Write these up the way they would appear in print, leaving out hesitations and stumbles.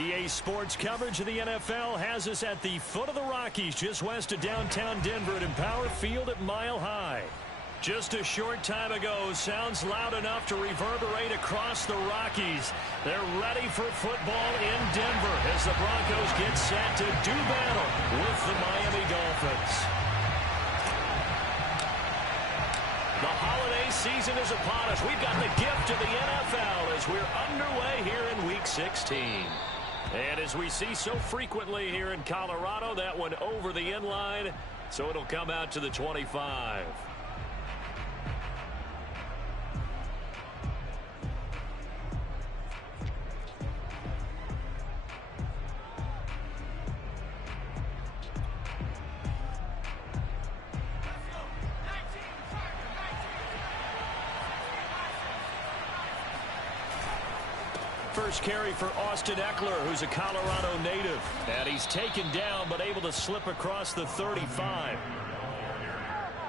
EA Sports coverage of the NFL has us at the foot of the Rockies, just west of downtown Denver at Empower Field at Mile High. Just a short time ago, sounds loud enough to reverberate across the Rockies. They're ready for football in Denver as the Broncos get set to do battle with the Miami Dolphins. The holiday season is upon us. We've got the gift of the NFL as we're underway here in Week 16. And as we see so frequently here in Colorado, that one over the end line, so it'll come out to the 25. First carry for Austin Eckler, who's a Colorado native. And he's taken down, but able to slip across the 35.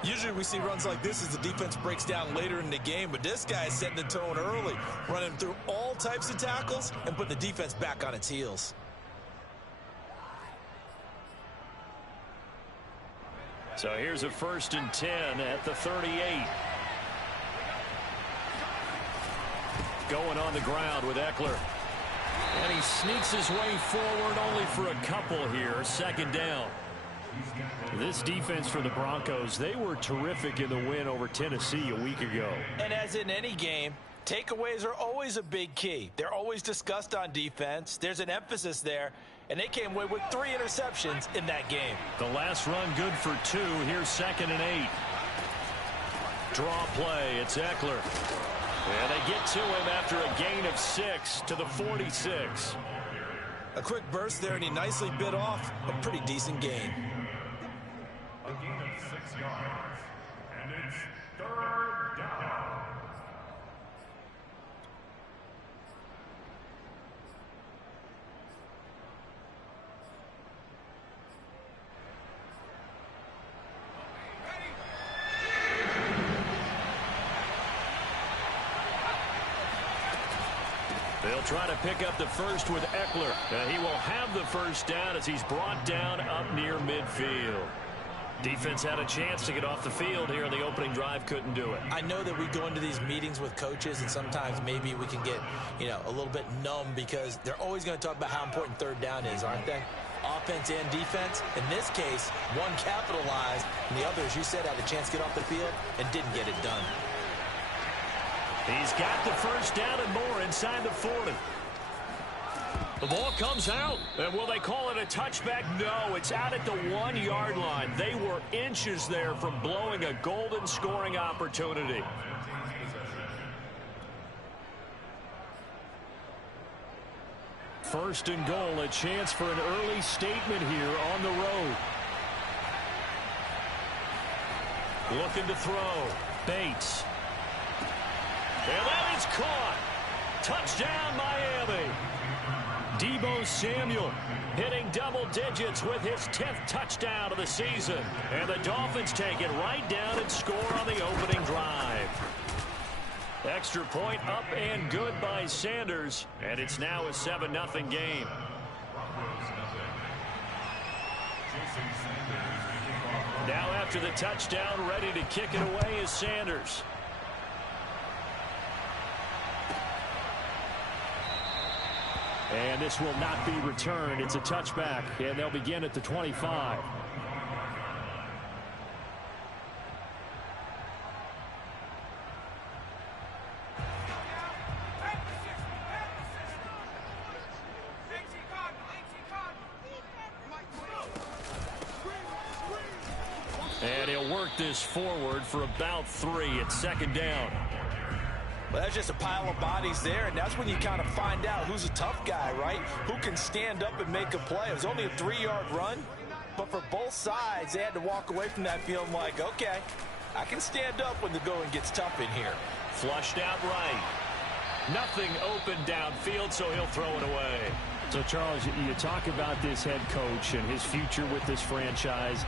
Usually we see runs like this as the defense breaks down later in the game, but this guy is setting the tone early, running through all types of tackles and putting the defense back on its heels. So here's a 1st and 10 at the 38. Going on the ground with Eckler. And he sneaks his way forward only for a couple here. 2nd down. This defense for the Broncos, they were terrific in the win over Tennessee a week ago. And as in any game, takeaways are always a big key. They're always discussed on defense. There's an emphasis there, and they came away with 3 interceptions in that game. The last run good for 2. Here's 2nd and 8. Draw play. It's Eckler. And they get to him after a gain of 6 to the 46. A quick burst there, and he nicely bit off a pretty decent gain. A gain of 6 yards, and it's 3rd down. They'll try to pick up the first with Eckler. He will have the first down as he's brought down up near midfield. Defense had a chance to get off the field here in the opening drive, couldn't do it. I know that we go into these meetings with coaches, and sometimes maybe we can get, a little bit numb because they're always going to talk about how important 3rd down is, aren't they? Offense and defense. In this case, one capitalized, and the other, as you said, had a chance to get off the field and didn't get it done. He's got the first down and more inside the 40. The ball comes out, and will they call it a touchback? No, it's out at the 1-yard line. They were inches there from blowing a golden scoring opportunity. First and goal, a chance for an early statement here on the road. Looking to throw. Bates. And that is caught. Touchdown, Miami. Deebo Samuel hitting double digits with his 10th touchdown of the season. And the Dolphins take it right down and score on the opening drive. Extra point up and good by Sanders. And it's now a 7-0 game. Now after the touchdown, ready to kick it away is Sanders. And this will not be returned. It's a touchback, and they'll begin at the 25. And he'll work this forward for about 3. It's 2nd down. Well, that's just a pile of bodies there, and that's when you kind of find out who's a tough guy, right? Who can stand up and make a play. It was only a 3-yard run, but for both sides, they had to walk away from that feeling like, okay, I can stand up when the going gets tough in here. Flushed out right. Nothing open downfield, so he'll throw it away. So, Charles, you talk about this head coach and his future with this franchise.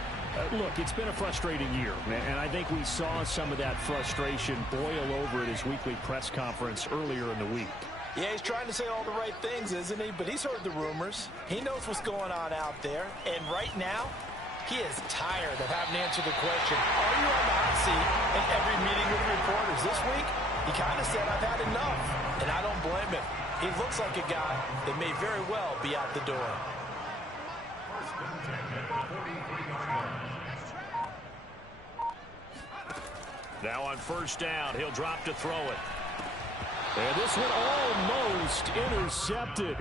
Look, it's been a frustrating year, and I think we saw some of that frustration boil over at his weekly press conference earlier in the week. Yeah, he's trying to say all the right things, isn't he? But he's heard the rumors. He knows what's going on out there. And right now, he is tired of having to answer the question, are you on the hot seat in every meeting with reporters? This week, he kind of said, I've had enough. And I don't blame him. He looks like a guy that may very well be out the door. Now on first down, he'll drop to throw it. And this one almost intercepted.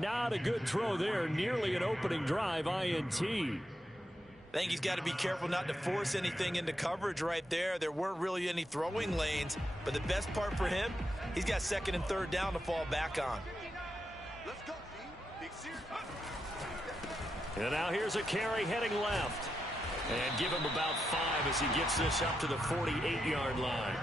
Not a good throw there. Nearly an opening drive INT. I think he's got to be careful not to force anything into coverage right there. There weren't really any throwing lanes. But the best part for him, he's got second and third down to fall back on. And now here's a carry heading left. And give him about 5 as he gets this up to the 48-yard line.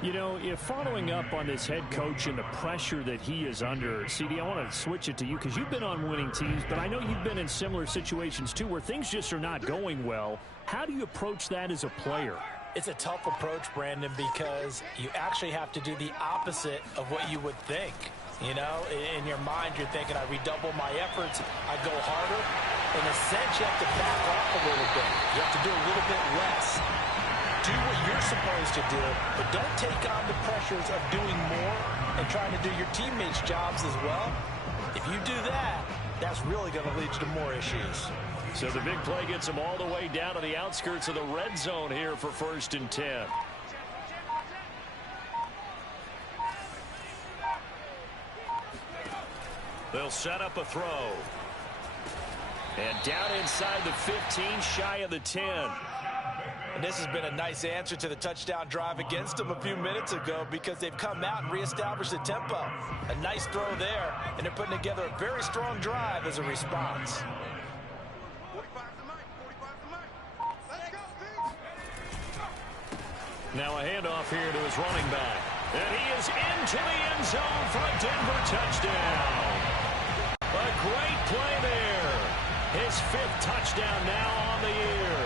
You know, if following up on this head coach and the pressure that he is under, CD, I want to switch it to you because you've been on winning teams, but I know you've been in similar situations too where things just are not going well. How do you approach that as a player? It's a tough approach, Brandon, because you actually have to do the opposite of what you would think. You know, in your mind, you're thinking, I redouble my efforts, I go harder. In a sense, you have to back off a little bit. You have to do a little bit less. Do what you're supposed to do, but don't take on the pressures of doing more and trying to do your teammates' jobs as well. If you do that, that's really going to lead you to more issues. So the big play gets him all the way down to the outskirts of the red zone here for 1st and 10. They'll set up a throw. And down inside the 15, shy of the 10. And this has been a nice answer to the touchdown drive against them a few minutes ago because they've come out and reestablished the tempo. A nice throw there, and they're putting together a very strong drive as a response. Now a handoff here to his running back. And he is into the end zone for a Denver touchdown. A great play there. His 5th touchdown now on the year.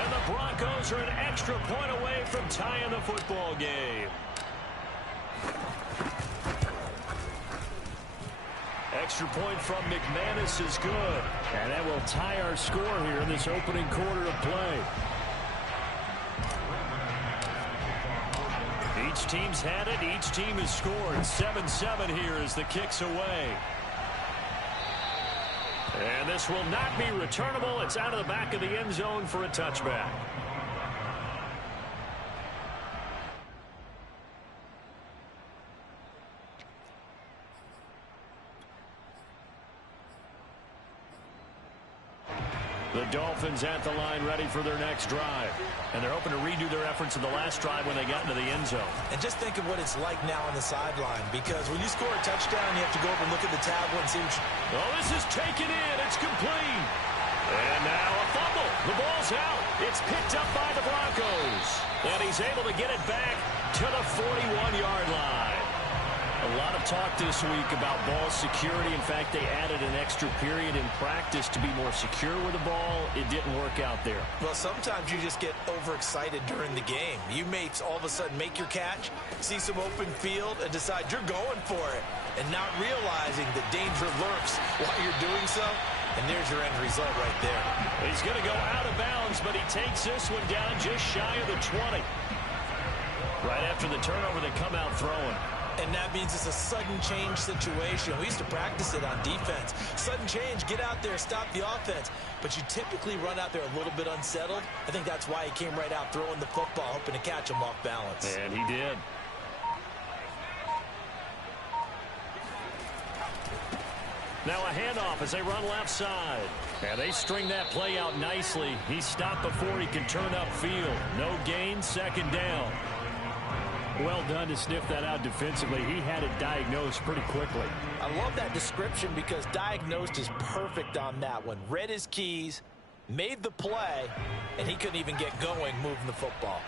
And the Broncos are an extra point away from tying the football game. Extra point from McManus is good. And that will tie our score here in this opening quarter of play. Each team's had it. Each team has scored. 7-7 here as the kick's away. And this will not be returnable. It's out of the back of the end zone for a touchback. The Dolphins at the line ready for their next drive. And they're hoping to redo their efforts in the last drive when they got into the end zone. And just think of what it's like now on the sideline, because when you score a touchdown, you have to go over and look at the tablet and see what you... Oh, this is taken in. It's complete. And now a fumble. The ball's out. It's picked up by the Broncos. And he's able to get it back to the 41-yard line. A lot of talk this week about ball security. In fact, they added an extra period in practice to be more secure with the ball. It didn't work out there. Well, sometimes you just get overexcited during the game. You may all of a sudden make your catch, see some open field, and decide you're going for it, and not realizing the danger lurks while you're doing so. And there's your end result right there. He's going to go out of bounds, but he takes this one down just shy of the 20. Right after the turnover, they come out throwing. And that means it's a sudden change situation. We used to practice it on defense. Sudden change, get out there, stop the offense. But you typically run out there a little bit unsettled. I think that's why he came right out throwing the football, hoping to catch him off balance. And he did. Now a handoff as they run left side. And they string that play out nicely. He's stopped before he can turn upfield. No gain, 2nd down. Well done to sniff that out defensively. He had it diagnosed pretty quickly. I love that description because diagnosed is perfect on that one. Read his keys, made the play, and he couldn't even get going moving the football.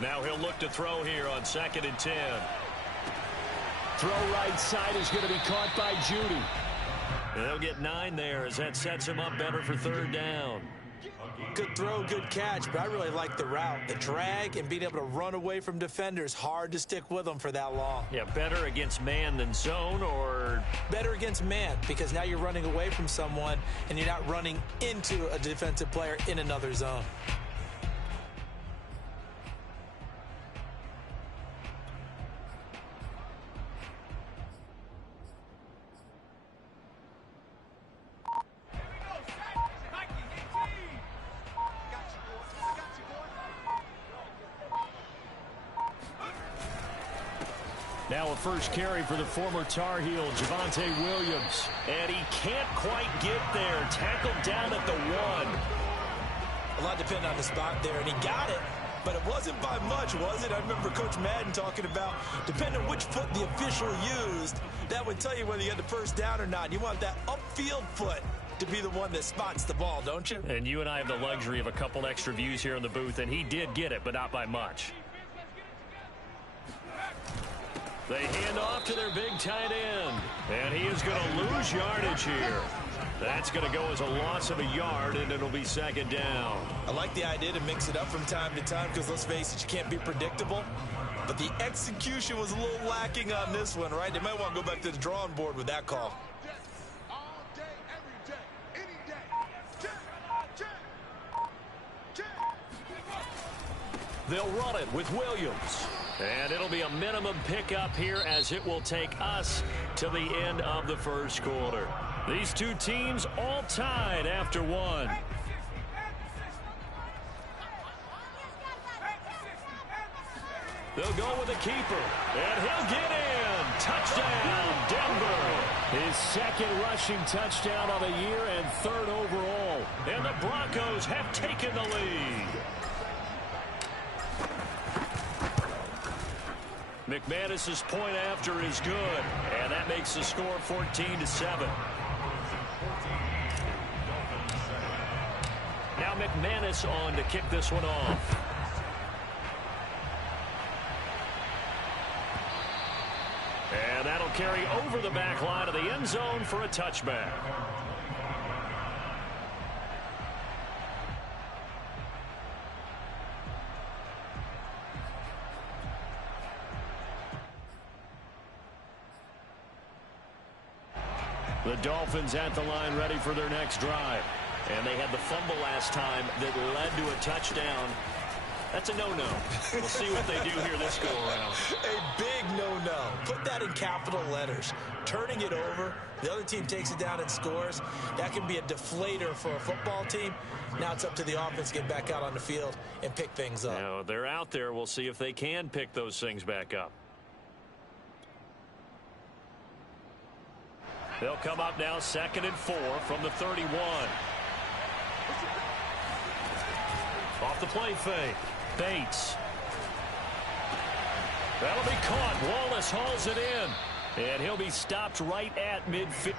Now he'll look to throw here on 2nd and 10. Throw right side is going to be caught by Judy. They'll get 9 there as that sets him up better for 3rd down. Good throw, good catch, but I really like the route. The drag and being able to run away from defenders, hard to stick with them for that long. Yeah, better against man than zone, or? Better against man, because now you're running away from someone and you're not running into a defensive player in another zone. Now a first carry for the former Tar Heel, Javonte Williams. And he can't quite get there. Tackled down at the 1. A lot depended on the spot there, and he got it. But it wasn't by much, was it? I remember Coach Madden talking about, depending on which foot the official used, that would tell you whether you had the first down or not. You want that upfield foot to be the one that spots the ball, don't you? And you and I have the luxury of a couple extra views here in the booth, and he did get it, but not by much. They hand off to their big tight end. And he is going to lose yardage here. That's going to go as a loss of a yard, and it'll be second down. I like the idea to mix it up from time to time because, let's face it, you can't be predictable. But the execution was a little lacking on this one, right? They might want to go back to the drawing board with that call. All day, every day, any day. They'll run it with Williams. And it'll be a minimum pickup here as it will take us to the end of the first quarter. These two teams all tied after 1. They'll go with the keeper. And he'll get in. Touchdown, Denver. His second rushing touchdown of the year and 3rd overall. And the Broncos have taken the lead. McManus's point after is good, and that makes the score 14-7. Now McManus on to kick this one off. And that'll carry over the back line of the end zone for a touchback. The Dolphins at the line ready for their next drive. And they had the fumble last time that led to a touchdown. That's a no-no. We'll see what they do here this go-around. A big no-no. Put that in capital letters. Turning it over, the other team takes it down and scores. That can be a deflator for a football team. Now it's up to the offense to get back out on the field and pick things up. Now, they're out there. We'll see if they can pick those things back up. They'll come up now 2nd and 4 from the 31. Off the play fake. Bates. That'll be caught. Wallace hauls it in. And he'll be stopped right at midfield.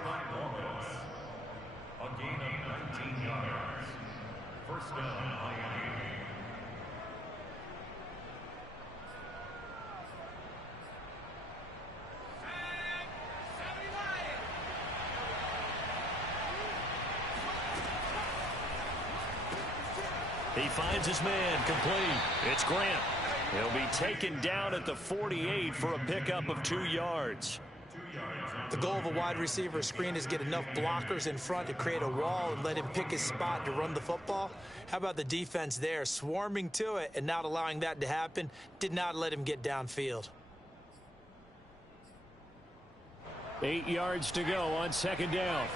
Broncos. A gain of 19 yards. First down, Miami. He finds his man complete. It's Grant. He'll be taken down at the 48 for a pickup of 2 yards. The goal of a wide receiver screen is get enough blockers in front to create a wall and let him pick his spot to run the football. How about the defense there, swarming to it and not allowing that to happen, did not let him get downfield. 8 yards to go on second down.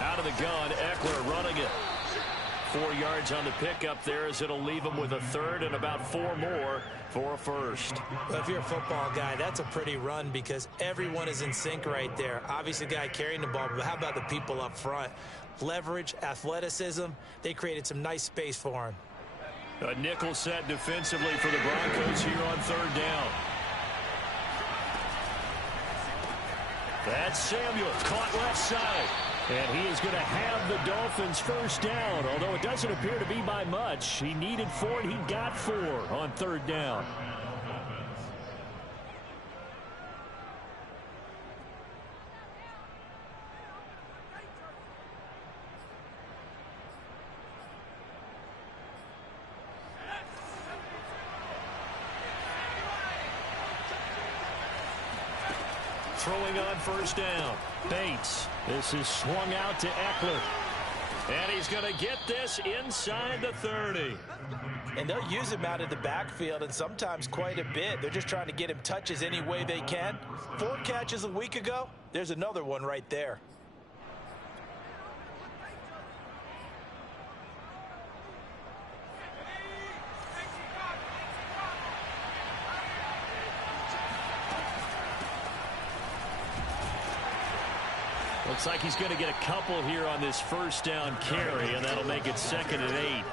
Out of the gun, Eckler running it. 4 yards on the pickup there as it'll leave him with a third and about 4 more for a first. Well, if you're a football guy, that's a pretty run because everyone is in sync right there. Obviously, the guy carrying the ball, but how about the people up front? Leverage, athleticism, they created some nice space for him. A nickel set defensively for the Broncos here on third down. That's Samuel, caught left side. And he is going to have the Dolphins first down, although it doesn't appear to be by much. He needed 4, and he got 4 on third down. Throwing on first down, Bates. This is swung out to Eckler. And he's going to get this inside the 30. And they'll use him out of the backfield, and sometimes quite a bit. They're just trying to get him touches any way they can. 4 catches a week ago. There's another one right there. Looks like he's going to get a couple here on this first down carry, and that'll make it 2nd and 8.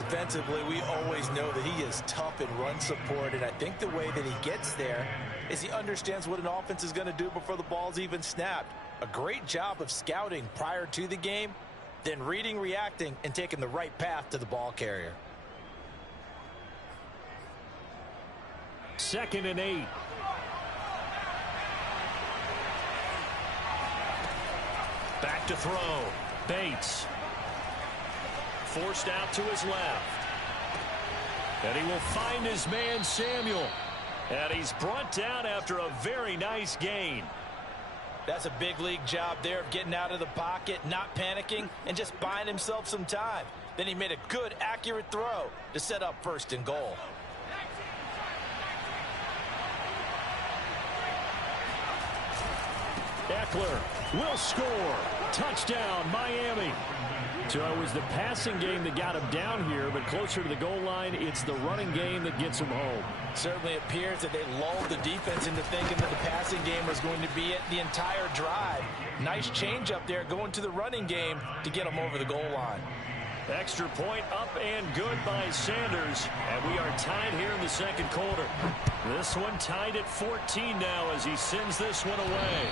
Defensively, we always know that he is tough in run support, and I think the way that he gets there is he understands what an offense is going to do before the ball's even snapped. A great job of scouting prior to the game, then reading, reacting, and taking the right path to the ball carrier. 2nd and 8. Back to throw. Bates. Forced out to his left. And he will find his man Samuel. And he's brought down after a very nice gain. That's a big league job there of getting out of the pocket, not panicking, and just buying himself some time. Then he made a good, accurate throw to set up 1st and goal. Eckler will score. Touchdown, Miami. So it was the passing game that got him down here, but closer to the goal line, it's the running game that gets him home. Certainly appears that they lulled the defense into thinking that the passing game was going to be it the entire drive. Nice change up there going to the running game to get him over the goal line. Extra point up and good by Sanders. And we are tied here in the 2nd quarter. This one tied at 14 now as he sends this one away.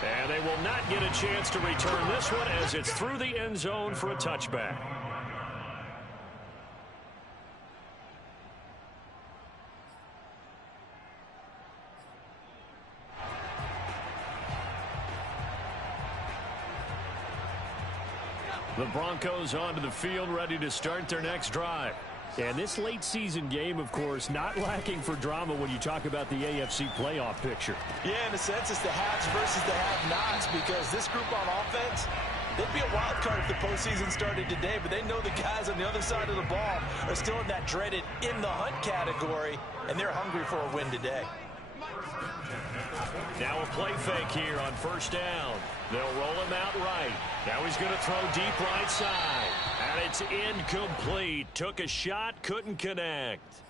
And they will not get a chance to return this one as it's through the end zone for a touchback. The Broncos onto the field, ready to start their next drive. And this late season game, of course, not lacking for drama when you talk about the AFC playoff picture. Yeah, in a sense, it's the haves versus the have-nots because this group on offense, they'd be a wild card if the postseason started today, but they know the guys on the other side of the ball are still in that dreaded in-the-hunt category, and they're hungry for a win today. Now a play fake here on first down. They'll roll him out right. Now he's going to throw deep right side. And it's incomplete. Took a shot, couldn't connect.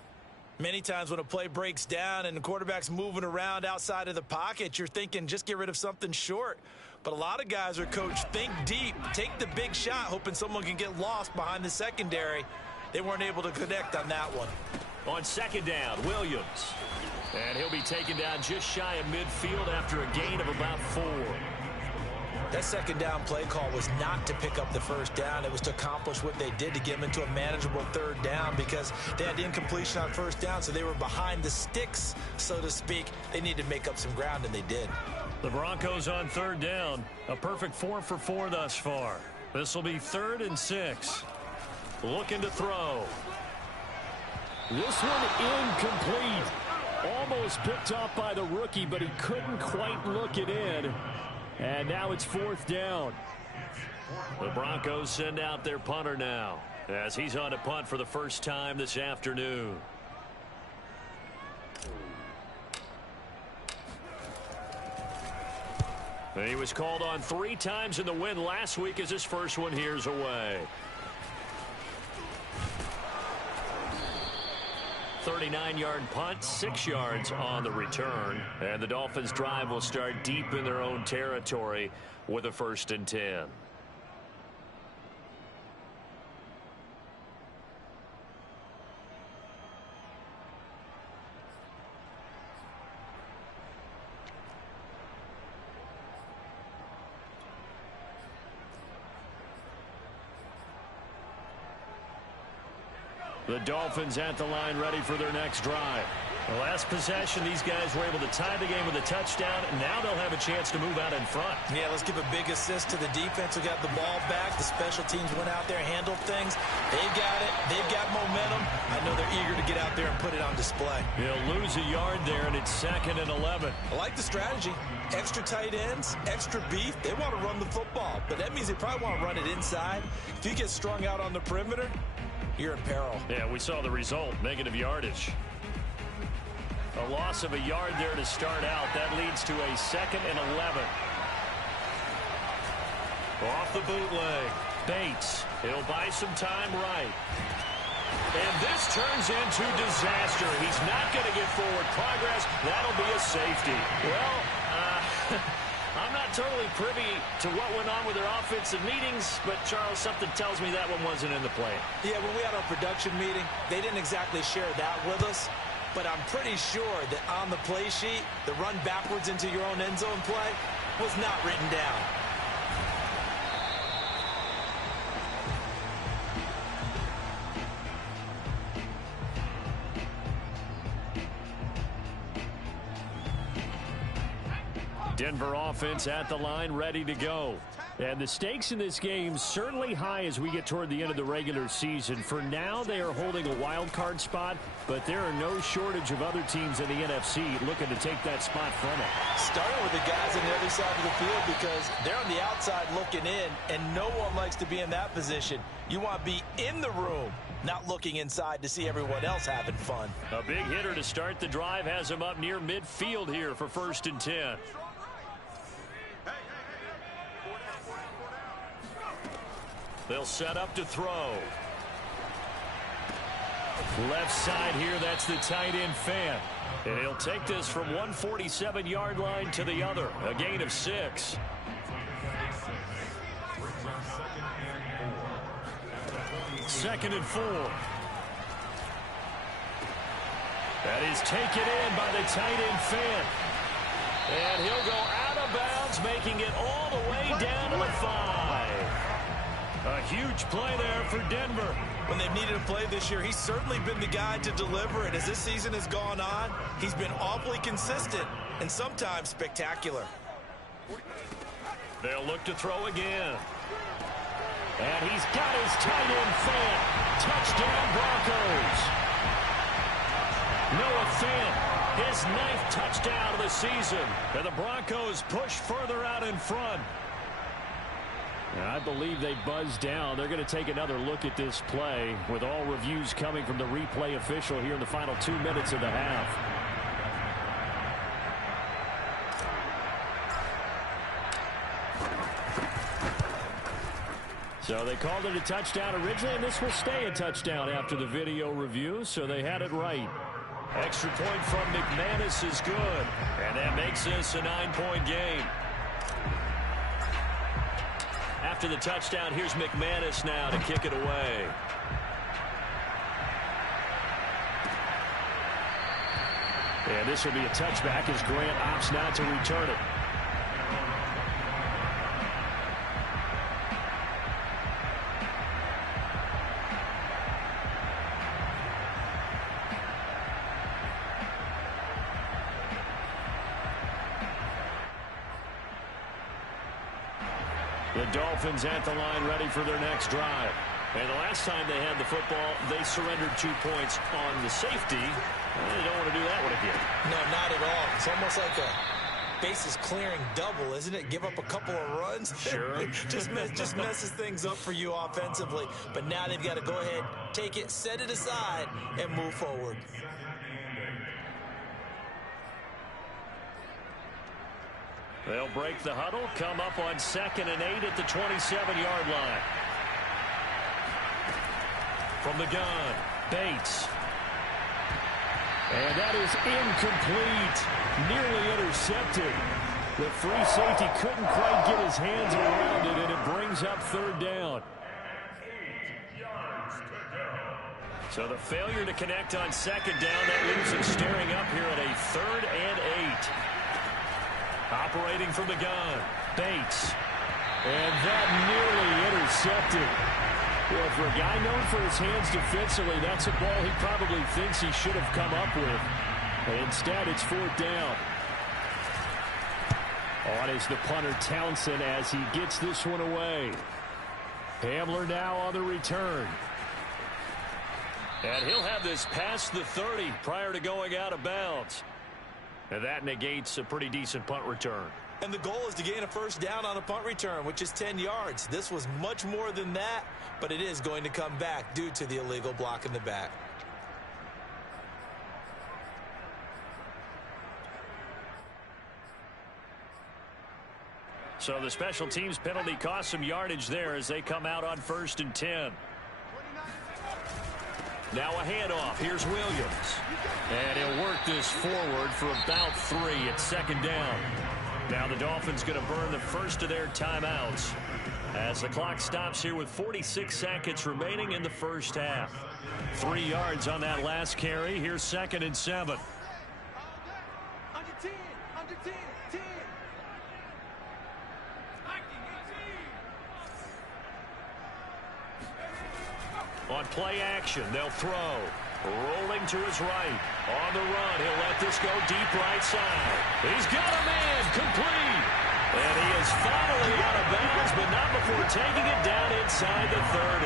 Many times when a play breaks down and the quarterback's moving around outside of the pocket, you're thinking just get rid of something short. But a lot of guys are coached, think deep, take the big shot, hoping someone can get lost behind the secondary. They weren't able to connect on that one. On second down, Williams. And he'll be taken down just shy of midfield after a gain of about 4. That second down play call was not to pick up the first down. It was to accomplish what they did to get them into a manageable third down because they had incompletion on first down, so they were behind the sticks, so to speak. They needed to make up some ground, and they did. The Broncos on third down. A perfect 4 for 4 thus far. This will be 3rd and 6. Looking to throw. This one incomplete. Almost picked off by the rookie, but he couldn't quite look it in. And now it's 4th down. The Broncos send out their punter now as he's on to punt for the first time this afternoon. He was called on 3 times in the win last week as his first one here's away. 39-yard punt, 6 yards on the return. And the Dolphins' drive will start deep in their own territory with a 1st and 10. The Dolphins at the line ready for their next drive. The last possession, these guys were able to tie the game with a touchdown, and now they'll have a chance to move out in front. Yeah, let's give a big assist to the defense who got the ball back. The special teams went out there, handled things. They've got it. They've got momentum. I know they're eager to get out there and put it on display. He'll lose a yard there, and it's 2nd and 11. I like the strategy. Extra tight ends, extra beef. They want to run the football, but that means they probably want to run it inside. If you get strung out on the perimeter, you're in peril. Yeah, we saw the result, negative yardage. A loss of a yard there to start out. That leads to a 2nd and 11. Off the bootleg. Bates. He'll buy some time right. And this turns into disaster. He's not going to get forward progress. That'll be a safety. Well, I'm not totally privy to what went on with their offensive meetings, but, Charles, something tells me that one wasn't in the plan. Yeah, when we had our production meeting, they didn't exactly share that with us, but I'm pretty sure that on the play sheet, the run backwards into your own end zone play was not written down. Denver offense at the line, ready to go. And the stakes in this game certainly high as we get toward the end of the regular season. For now, they are holding a wild card spot, but there are no shortage of other teams in the NFC looking to take that spot from them. Starting with the guys on the other side of the field because they're on the outside looking in, and no one likes to be in that position. You want to be in the room, not looking inside to see everyone else having fun. A big hitter to start the drive has him up near midfield here for 1st and 10. They'll set up to throw. Left side here, that's the tight end Fan. And he'll take this from 147-yard line to the other. A gain of 6. Second and 4. That is taken in by the tight end Fan. And he'll go out of bounds, making it all the way down to the 5. A huge play there for Denver. When they've needed a play this year, he's certainly been the guy to deliver. And as this season has gone on, he's been awfully consistent and sometimes spectacular. They'll look to throw again. And he's got his tight end Fan. Touchdown Broncos. Noah Fant, his 9th touchdown of the season. And the Broncos push further out in front. I believe they buzzed down. They're going to take another look at this play with all reviews coming from the replay official here in the final 2 minutes of the half. So they called it a touchdown originally, and this will stay a touchdown after the video review, so they had it right. Extra point from McManus is good, and that makes this a 9-point game. After the touchdown, here's McManus now to kick it away. And this will be a touchback as Grant opts not to return it. The Dolphins at the line ready for their next drive. And the last time they had the football, they surrendered 2 points on the safety. They don't want to do that one again. No, not at all. It's almost like a bases clearing double, isn't it? Give up a couple of runs. Sure. just messes things up for you offensively. But now they've got to go ahead, take it, set it aside, and move forward. They'll break the huddle, come up on 2nd and 8 at the 27-yard line. From the gun, Bates. And that is incomplete. Nearly intercepted. The free safety couldn't quite get his hands around it, and it brings up 3rd down. So the failure to connect on 2nd down, that leaves him staring up here at a 3rd and 8. Operating from the gun, Bates. And that nearly intercepted. Well, for a guy known for his hands defensively, that's a ball he probably thinks he should have come up with. But instead, it's 4th down. On is the punter, Townsend, as he gets this one away. Hamler now on the return. And he'll have this past the 30 prior to going out of bounds. And that negates a pretty decent punt return. And the goal is to gain a 1st down on a punt return, which is 10 yards. This was much more than that, but it is going to come back due to the illegal block in the back. So the special teams penalty cost some yardage there as they come out on 1st and 10. Now a handoff. Here's Williams. And he'll work this forward for about 3 at 2nd down. Now the Dolphins going to burn the first of their timeouts as the clock stops here with 46 seconds remaining in the first half. 3 yards on that last carry. Here's 2nd and 7. On play action, they'll throw. Rolling to his right. On the run, he'll let this go deep right side. He's got a man, complete. And he is finally out of bounds, but not before taking it down inside the 30.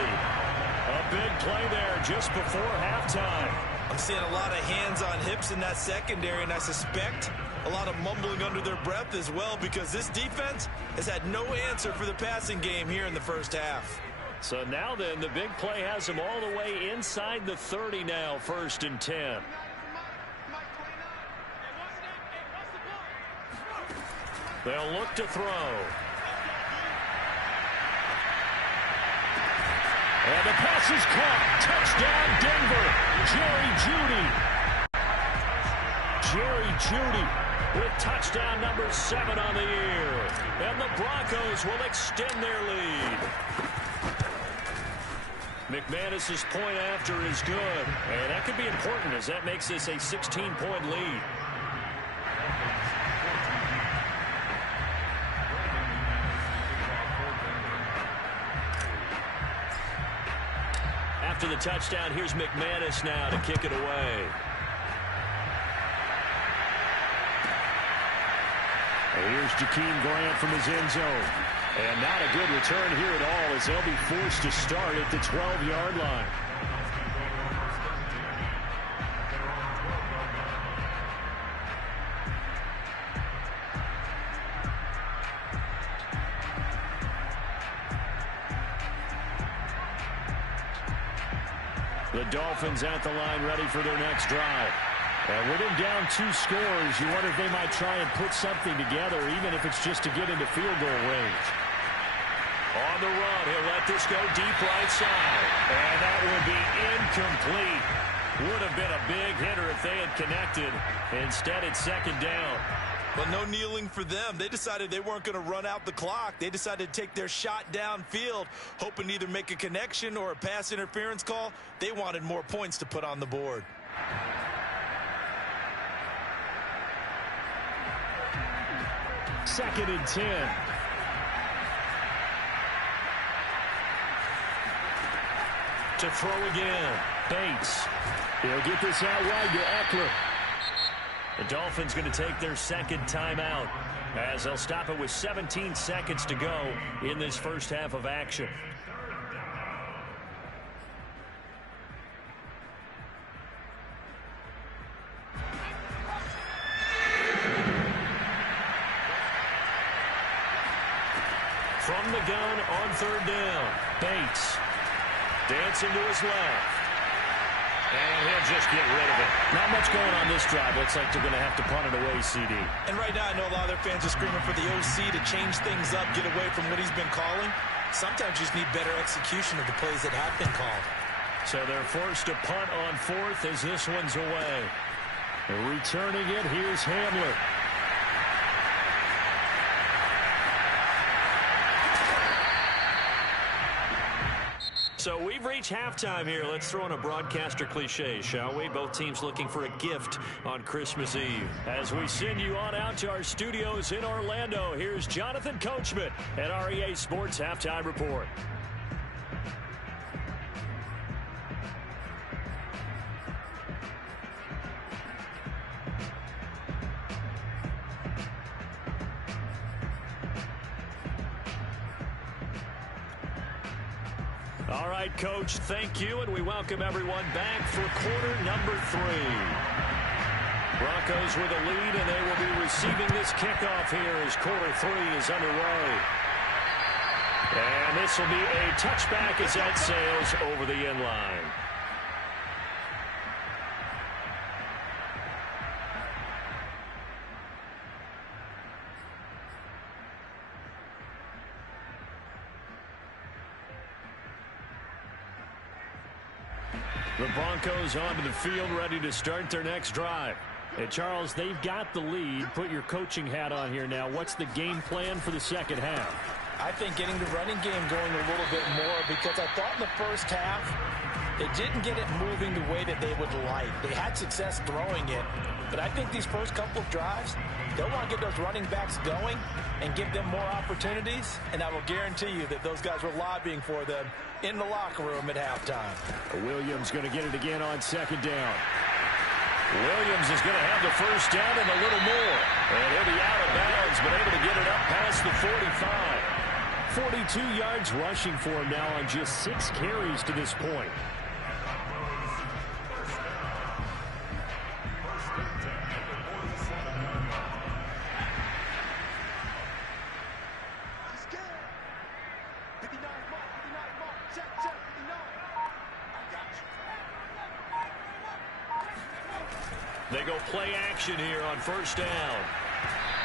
A big play there just before halftime. I'm seeing a lot of hands on hips in that secondary, and I suspect a lot of mumbling under their breath as well, because this defense has had no answer for the passing game here in the first half. So now then, the big play has him all the way inside the 30 now, 1st and 10. They'll look to throw. And the pass is caught. Touchdown, Denver. Jerry Jeudy with touchdown number 7 on the year. And the Broncos will extend their lead. McManus's point after is good, and that could be important as that makes this a 16-point lead. After the touchdown, here's McManus now to kick it away. Here's Jakeem Grant from his end zone. And not a good return here at all as they'll be forced to start at the 12-yard line. The Dolphins at the line ready for their next drive. And with them down 2 scores, you wonder if they might try and put something together, even if it's just to get into field goal range. On the run, he'll let this go deep right side. And that will be incomplete. Would have been a big hitter if they had connected. Instead, it's 2nd down. But no kneeling for them. They decided they weren't going to run out the clock. They decided to take their shot downfield, hoping to either make a connection or a pass interference call. They wanted more points to put on the board. Second and 10. To throw again. Bates. He'll get this out wide to Eckler. The Dolphins going to take their 2nd timeout as they'll stop it with 17 seconds to go in this first half of action. From the gun on 3rd down, Bates dancing to his left. And he'll just get rid of it. Not much going on this drive. Looks like they're going to have to punt it away, CD. And right now, I know a lot of their fans are screaming for the OC to change things up, get away from what he's been calling. Sometimes you just need better execution of the plays that have been called. So they're forced to punt on fourth as this one's away. Returning it, here's Hamler. So we've reached halftime here. Let's throw in a broadcaster cliche, shall we? Both teams looking for a gift on Christmas Eve. As we send you on out to our studios in Orlando, here's Jonathan Coachman at REA Sports Halftime Report. All right, Coach, thank you, and we welcome everyone back for quarter number 3. Broncos with a lead, and they will be receiving this kickoff here as quarter 3 is underway. And this will be a touchback as that sails over the end line. The Broncos onto the field, ready to start their next drive. And Charles, they've got the lead. Put your coaching hat on here now. What's the game plan for the second half? I think getting the running game going a little bit more, because I thought in the first half they didn't get it moving the way that they would like. They had success throwing it, but I think these first couple of drives, they'll want to get those running backs going and give them more opportunities, and I will guarantee you that those guys were lobbying for them in the locker room at halftime. Williams going to get it again on second down. Williams is going to have the first down and a little more. And he'll be out of bounds, but able to get it up past the 45. 42 yards rushing for him now on just 6 carries to this point. They go play action here on first down.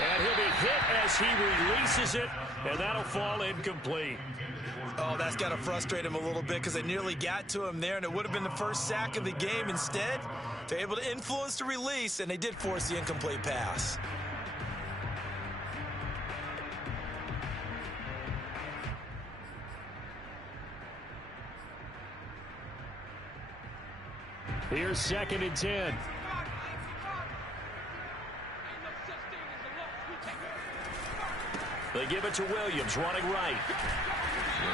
And he'll be hit as he releases it, and that'll fall incomplete. Oh, that's got to frustrate him a little bit, because they nearly got to him there, and it would have been the first sack of the game. Instead, they're able to influence the release, and they did force the incomplete pass. Here's 2nd and 10. They give it to Williams, running right.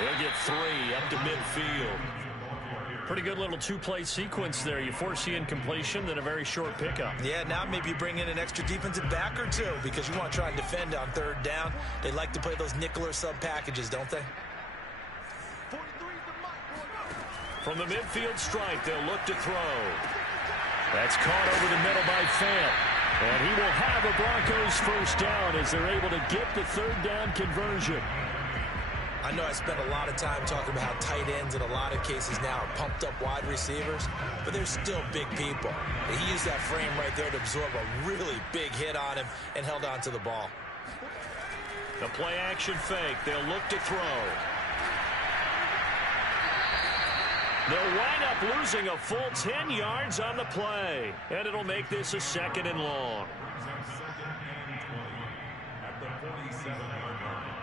He'll get 3 up to midfield. Pretty good little 2-play sequence there. You force the incompletion, then a very short pickup. Yeah, now maybe you bring in an extra defensive back or two, because you want to try and defend on third down. They like to play those nickel or sub packages, don't they? From the midfield stripe, they'll look to throw. That's caught over the middle by Fant. And he will have a Broncos first down as they're able to get the third down conversion. I know I spent a lot of time talking about how tight ends in a lot of cases now are pumped up wide receivers, but they're still big people. He used that frame right there to absorb a really big hit on him and held on to the ball. The play action fake. They'll look to throw. They'll wind up losing a full 10 yards on the play. And it'll make this a 2nd and long. At the 47-yard line.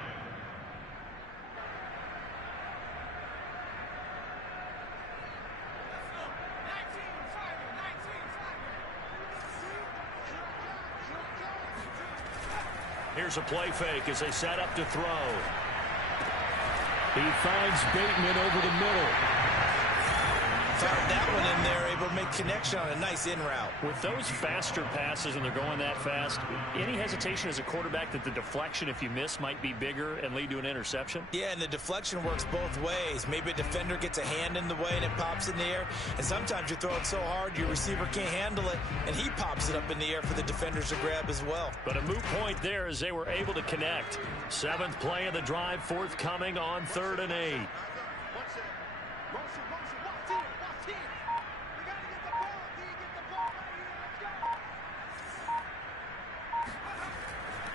Here's a play fake as they set up to throw. He finds Bateman over the middle. Found that one in there, able to make connection on a nice in route. With those faster passes and they're going that fast, any hesitation as a quarterback that the deflection, if you miss, might be bigger and lead to an interception? Yeah, and the deflection works both ways. Maybe a defender gets a hand in the way and it pops in the air, and sometimes you throw it so hard your receiver can't handle it, and he pops it up in the air for the defenders to grab as well. But a moot point there as they were able to connect. 7th play of the drive forthcoming on 3rd and 8.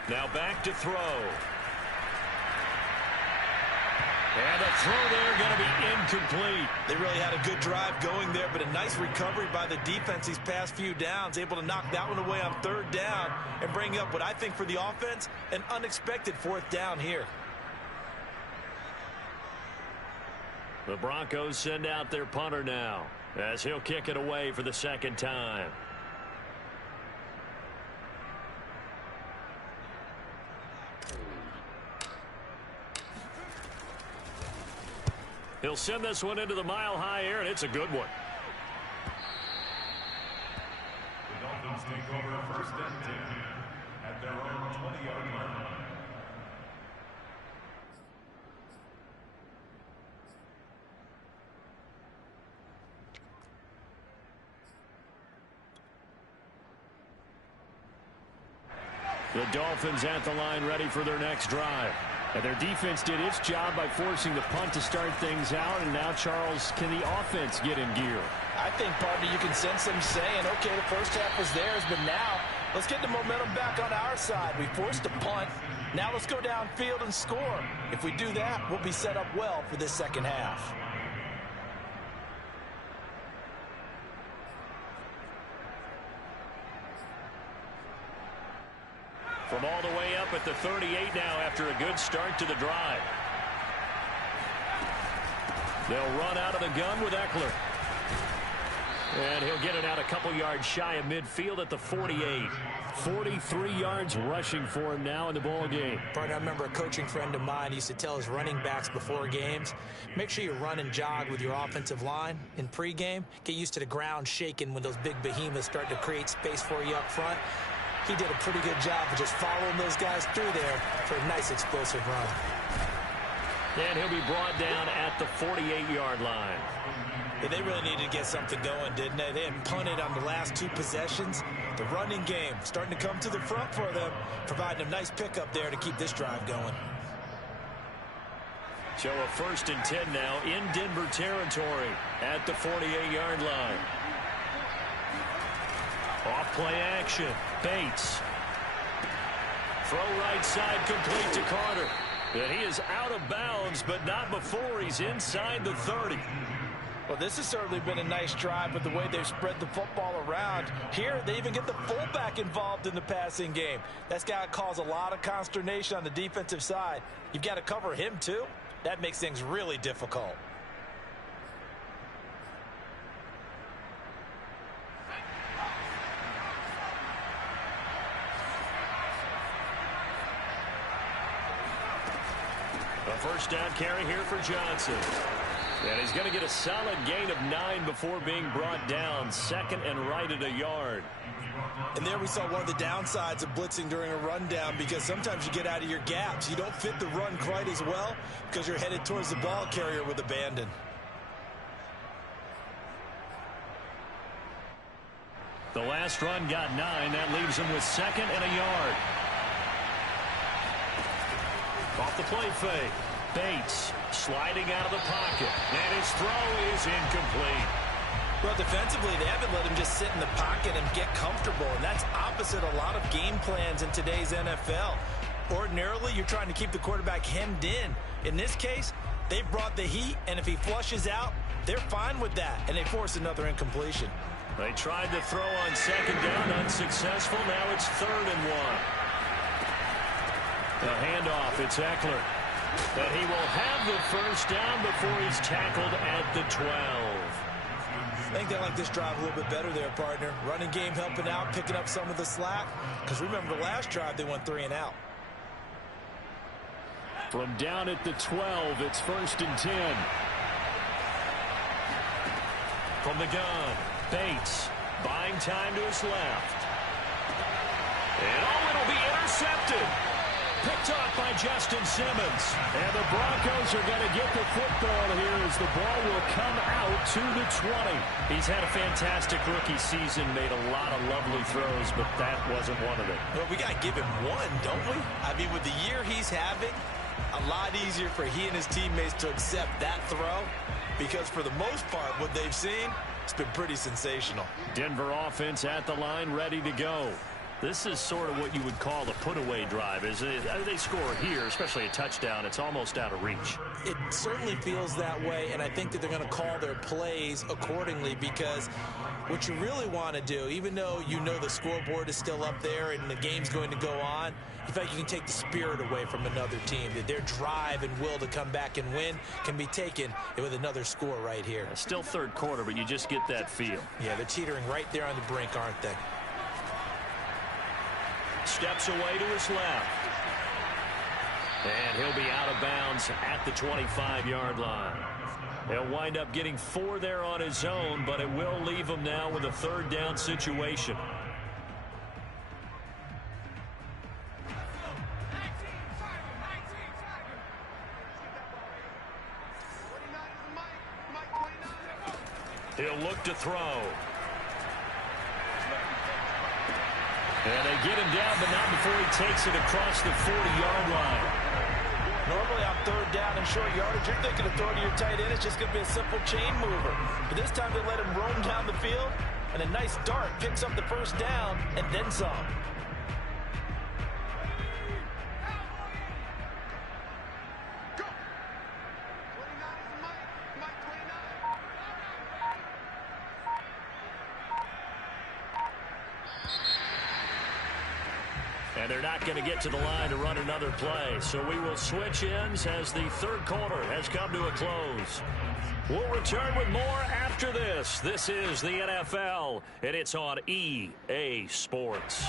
Now back to throw. And the throw there going to be incomplete. They really had a good drive going there, but a nice recovery by the defense these past few downs, able to knock that one away on third down and bring up what I think for the offense, an unexpected fourth down here. The Broncos send out their punter now as he'll kick it away for the second time. He'll send this one into the mile-high air, and it's a good one. The Dolphins take over first and 10 at their own 20-yard line. The Dolphins at the line, ready for their next drive. And their defense did its job by forcing the punt to start things out. And now, Charles, can the offense get in gear? I think, partner, you can sense them saying, okay, the first half was theirs, but now let's get the momentum back on our side. We forced a punt. Now let's go downfield and score. If we do that, we'll be set up well for this second half. From all the way up at the 38 now after a good start to the drive. They'll run out of the gun with Eckler. And he'll get it out a couple yards shy of midfield at the 48. 43 yards rushing for him now in the ball game. Partner, I remember a coaching friend of mine used to tell his running backs before games, make sure you run and jog with your offensive line in pregame. Get used to the ground shaking when those big behemoths start to create space for you up front. He did a pretty good job of just following those guys through there for a nice explosive run. And he'll be brought down at the 48-yard line. Yeah, they really needed to get something going, didn't they? They had punted on the last two possessions. The running game starting to come to the front for them, providing a nice pickup there to keep this drive going. So a 1st and 10 now in Denver territory at the 48-yard line. Off play action. Bates. Throw right side complete to Carter. And he is out of bounds, but not before he's inside the 30. Well, this has certainly been a nice drive with the way they've spread the football around. Here, they even get the fullback involved in the passing game. That's got to cause a lot of consternation on the defensive side. You've got to cover him, too. That makes things really difficult. A first down carry here for Johnson. And he's going to get a solid gain of 9 before being brought down. 2nd and right at a yard. And there we saw one of the downsides of blitzing during a rundown, because sometimes you get out of your gaps. You don't fit the run quite as well because you're headed towards the ball carrier with abandon. The last run got 9. That leaves him with 2nd and a yard. Off the play fake. Bates sliding out of the pocket. And his throw is incomplete. Well, defensively, they haven't let him just sit in the pocket and get comfortable, and that's opposite a lot of game plans in today's NFL. Ordinarily, you're trying to keep the quarterback hemmed in. In this case, they brought the heat, and if he flushes out, they're fine with that, and they force another incompletion. They tried to throw on 2nd down, unsuccessful. Now it's 3rd and 1. The handoff, it's Eckler. And he will have the first down before he's tackled at the 12. I think they like this drive a little bit better there, partner. Running game helping out, picking up some of the slack. Because remember the last drive, they went 3 and out. From down at the 12, it's 1st and 10. From the gun, Bates buying time to his left. And it'll be intercepted. Picked off by Justin Simmons. And the Broncos are going to get the football here as the ball will come out to the 20. He's had a fantastic rookie season, made a lot of lovely throws, but that wasn't one of them. Well, we got to give him one, don't we? I mean, with the year he's having, a lot easier for he and his teammates to accept that throw, because for the most part, what they've seen, It's been pretty sensational. Denver offense at the line, ready to go. This is sort of what you would call a put-away drive. They score here, especially a touchdown, it's almost out of reach. It certainly feels that way, and I think that they're going to call their plays accordingly, because what you really want to do, even though you know the scoreboard is still up there and the game's going to go on, in fact, you can take the spirit away from another team. That their drive and will to come back and win can be taken with another score right here. Still third quarter, but you just get that feel. Yeah, they're teetering right there on the brink, aren't they? Steps away to his left. And he'll be out of bounds at the 25-yard line. He'll wind up getting 4 there on his own, but it will leave him now with a third down situation. He'll look to throw. And they get him down, but not before he takes it across the 40-yard line. Normally on third down and short yardage, you're thinking of throwing to your tight end. It's just going to be a simple chain mover. But this time they let him roam down the field, and a nice dart picks up the first down and then some. And they're not going to get to the line to run another play. So we will switch ends as the third quarter has come to a close. We'll return with more after this. This is the NFL, and it's on EA Sports.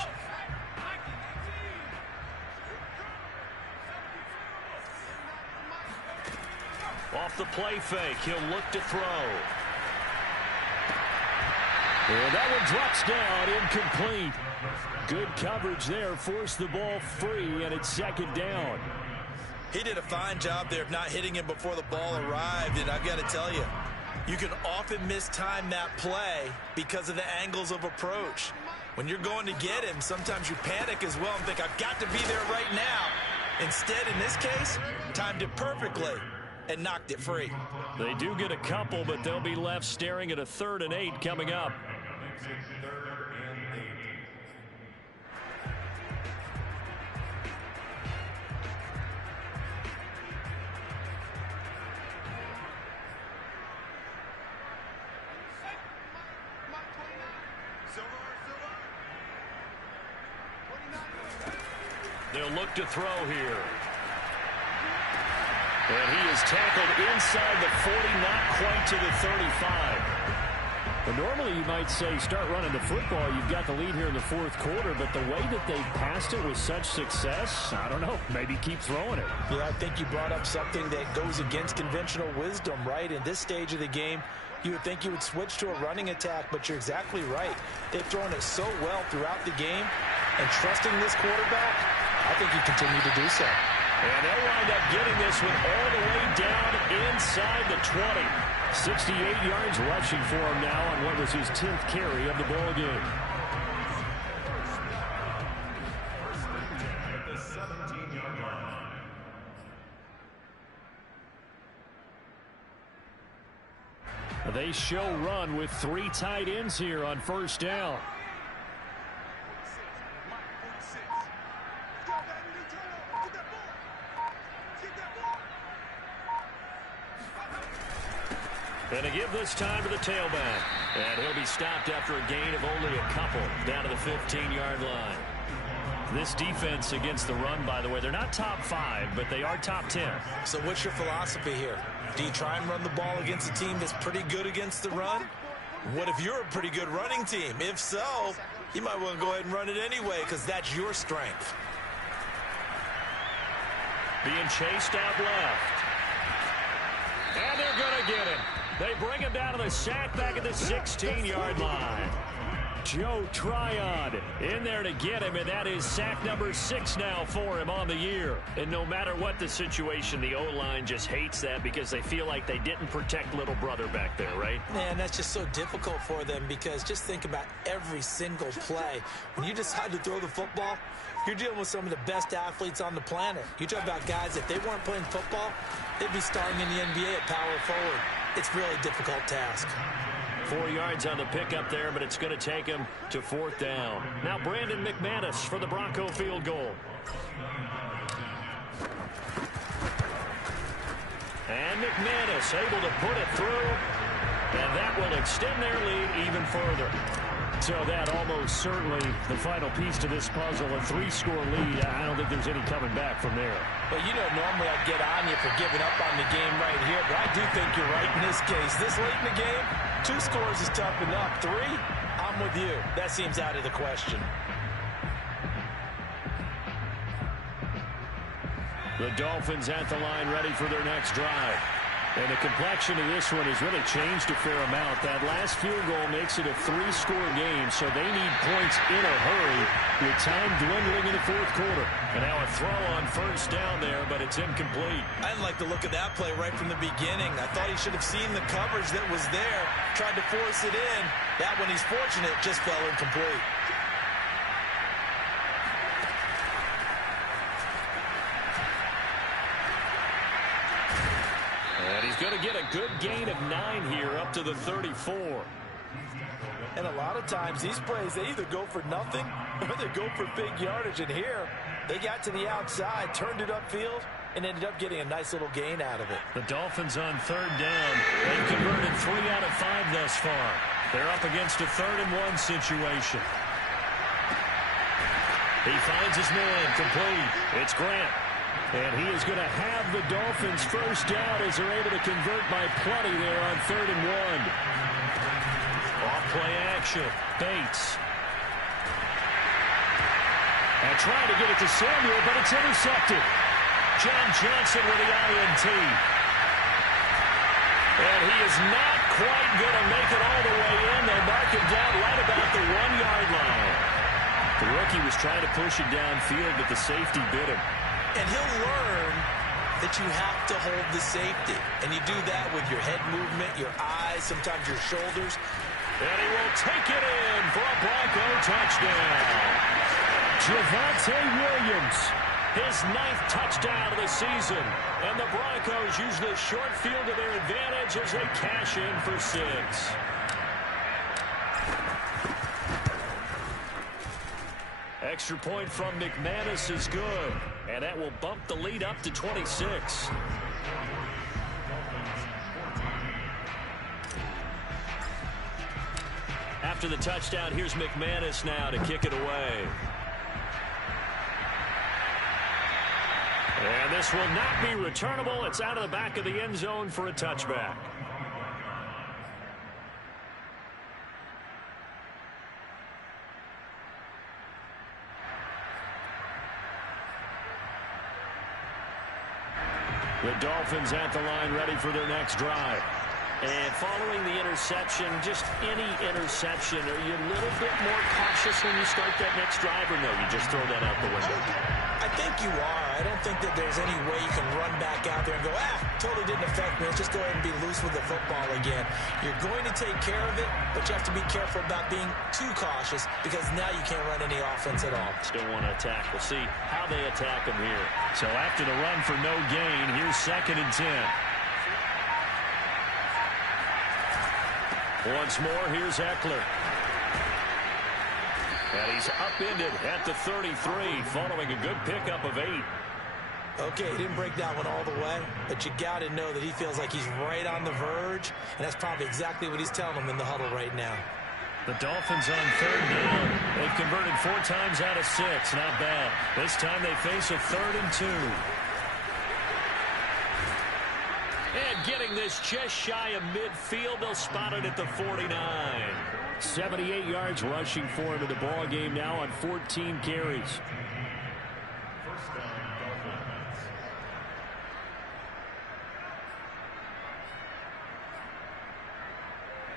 Off the play fake, he'll look to throw. And that one drops down, incomplete. Good coverage there, forced the ball free, and it's second down. He did a fine job there of not hitting him before the ball arrived, and I've got to tell you, you can often mistime that play because of the angles of approach. When you're going to get him, sometimes you panic as well and think, I've got to be there right now. Instead, in this case, timed it perfectly and knocked it free. They do get a couple, but they'll be left staring at a 3rd and 8 coming up. They'll look to throw here. And he is tackled inside the 40, not quite to the 35. But normally you might say start running the football. You've got the lead here in the fourth quarter, but the way that they passed it with such success, I don't know, maybe keep throwing it. Yeah, I think you brought up something that goes against conventional wisdom, right? In this stage of the game, you would think you would switch to a running attack, but you're exactly right. They've thrown it so well throughout the game, and trusting this quarterback, I think you continue to do so. And they'll wind up getting this one all the way down inside the 20. 68 yards rushing for him now on what was his 10th carry of the ball game. They show run with 3 tight ends here on first down. And to give this time to the tailback. And he'll be stopped after a gain of only a couple down to the 15-yard line. This defense against the run, by the way, they're not top 5, but they are top 10. So what's your philosophy here? Do you try and run the ball against a team that's pretty good against the run? What if you're a pretty good running team? If so, you might want to go ahead and run it anyway because that's your strength. Being chased out left. And they're going to get him. They bring him down to the sack back at the 16-yard line. Joe Tryon in there to get him, and that is sack number 6 now for him on the year. And no matter what the situation, the O-line just hates that because they feel like they didn't protect little brother back there, right? Man, that's just so difficult for them because just think about every single play. When you decide to throw the football, you're dealing with some of the best athletes on the planet. You talk about guys, if they weren't playing football, they'd be starting in the NBA at power forward. It's a really difficult task. 4 yards on the pickup there, but it's going to take him to 4th down. Now Brandon McManus for the Bronco field goal. And McManus able to put it through, and that will extend their lead even further. So that almost certainly the final piece to this puzzle, a 3-score lead. I don't think there's any coming back from there. Well, you know, normally I'd get on you for giving up on the game right here, but I do think you're right in this case. This late in the game, 2 scores is tough enough. 3, I'm with you. That seems out of the question. The Dolphins at the line ready for their next drive. And the complexion of this one has really changed a fair amount. That last field goal makes it a 3-score game, so they need points in a hurry with time dwindling in the 4th quarter. And now a throw on 1st down there, but it's incomplete. I didn't like the look of that play right from the beginning. I thought he should have seen the coverage that was there, tried to force it in. That one, he's fortunate, just fell incomplete. And he's going to get a good gain of 9 here, up to the 34. And a lot of times these plays, they either go for nothing or they go for big yardage. And here, they got to the outside, turned it upfield, and ended up getting a nice little gain out of it. The Dolphins on 3rd down. They've converted 3 out of 5 thus far. They're up against a 3rd and 1 situation. He finds his man, complete. It's Grant. And he is going to have the Dolphins 1st down as they're able to convert by plenty there on 3rd and 1. Off-play action. Bates. And trying to get it to Samuel, but it's intercepted. John Johnson with the INT. And he is not quite going to make it all the way in. They'll mark him down right about the 1-yard line. The rookie was trying to push it downfield, but the safety bit him. And he'll learn that you have to hold the safety. And you do that with your head movement, your eyes, sometimes your shoulders. And he will take it in for a Bronco touchdown. Javonte Williams, his 9th touchdown of the season. And the Broncos use the short field to their advantage as they cash in for 6. Extra point from McManus is good, and that will bump the lead up to 26. After the touchdown, here's McManus now to kick it away. And this will not be returnable. It's out of the back of the end zone for a touchback. The Dolphins at the line ready for their next drive. And following the interception, just any interception, are you a little bit more cautious when you start that next drive, or no, you just throw that out the window? I think you are. I don't think that there's any way you can run back out there and go, totally didn't affect me. Let's just go ahead and be loose with the football again. You're going to take care of it, but you have to be careful about being too cautious because now you can't run any offense at all. Still want to attack. We'll see how they attack him here. So after the run for no gain, here's 2nd and 10. Once more, here's Eckler. And he's upended at the 33 following a good pickup of 8. Okay, he didn't break that one all the way, but you got to know that he feels like he's right on the verge, and that's probably exactly what he's telling them in the huddle right now. The Dolphins on 3rd down. They've converted 4 times out of 6. Not bad. This time they face a 3rd and 2. And getting this just shy of midfield, they'll spot it at the 49. 78 yards rushing for him in the ball game now on 14 carries. First down, Dolphins.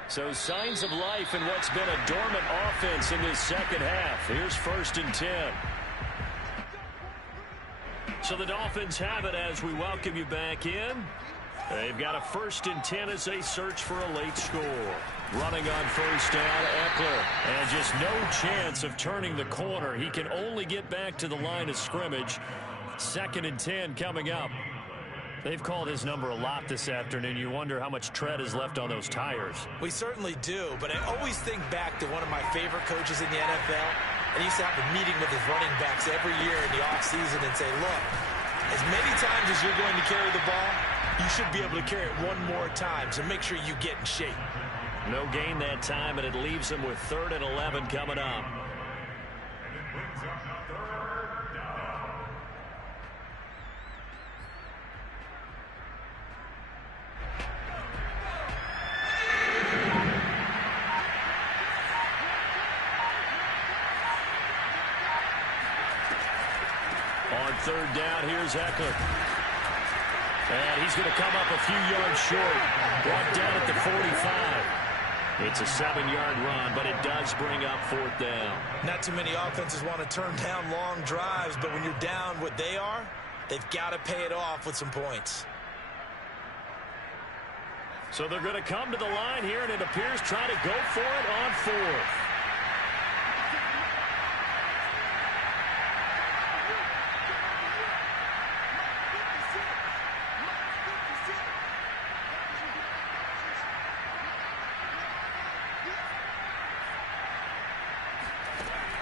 So signs of life in what's been a dormant offense in this second half. Here's 1st and 10. So the Dolphins have it as we welcome you back in. They've got a 1st and 10 as they search for a late score. Running on 1st down, Eckler. And just no chance of turning the corner. He can only get back to the line of scrimmage. 2nd and 10 coming up. They've called his number a lot this afternoon. You wonder how much tread is left on those tires. We certainly do, but I always think back to one of my favorite coaches in the NFL. And he used to have a meeting with his running backs every year in the offseason and say, look, as many times as you're going to carry the ball, you should be able to carry it one more time, so make sure you get in shape. No gain that time, and it leaves him with 3rd and 11 coming up. On 3rd down, here's Eckler. And he's going to come up a few yards short. Brought down at the 45. It's a 7-yard run, but it does bring up 4th down. Not too many offenses want to turn down long drives, but when you're down what they are, they've got to pay it off with some points. So they're going to come to the line here, and it appears trying to go for it on 4th.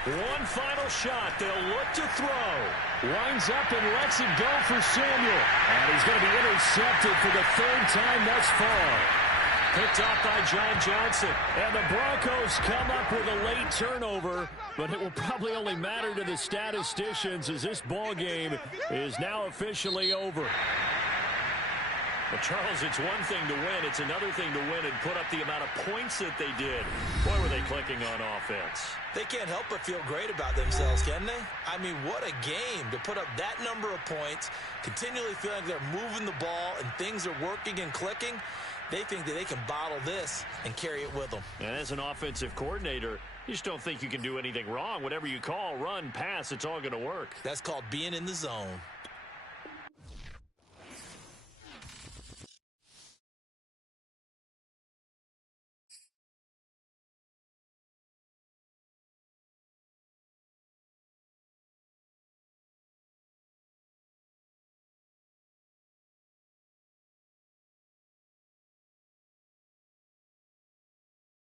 One final shot. They'll look to throw. Winds up and lets it go for Samuel. And he's going to be intercepted for the 3rd time thus far. Picked off by John Johnson. And the Broncos come up with a late turnover, but it will probably only matter to the statisticians as this ball game is now officially over. Well, Charles, it's one thing to win. It's another thing to win and put up the amount of points that they did. Boy, were they clicking on offense. They can't help but feel great about themselves, can they? I mean, what a game to put up that number of points, continually feeling like they're moving the ball and things are working and clicking. They think that they can bottle this and carry it with them. And as an offensive coordinator, you just don't think you can do anything wrong. Whatever you call, run, pass, it's all going to work. That's called being in the zone.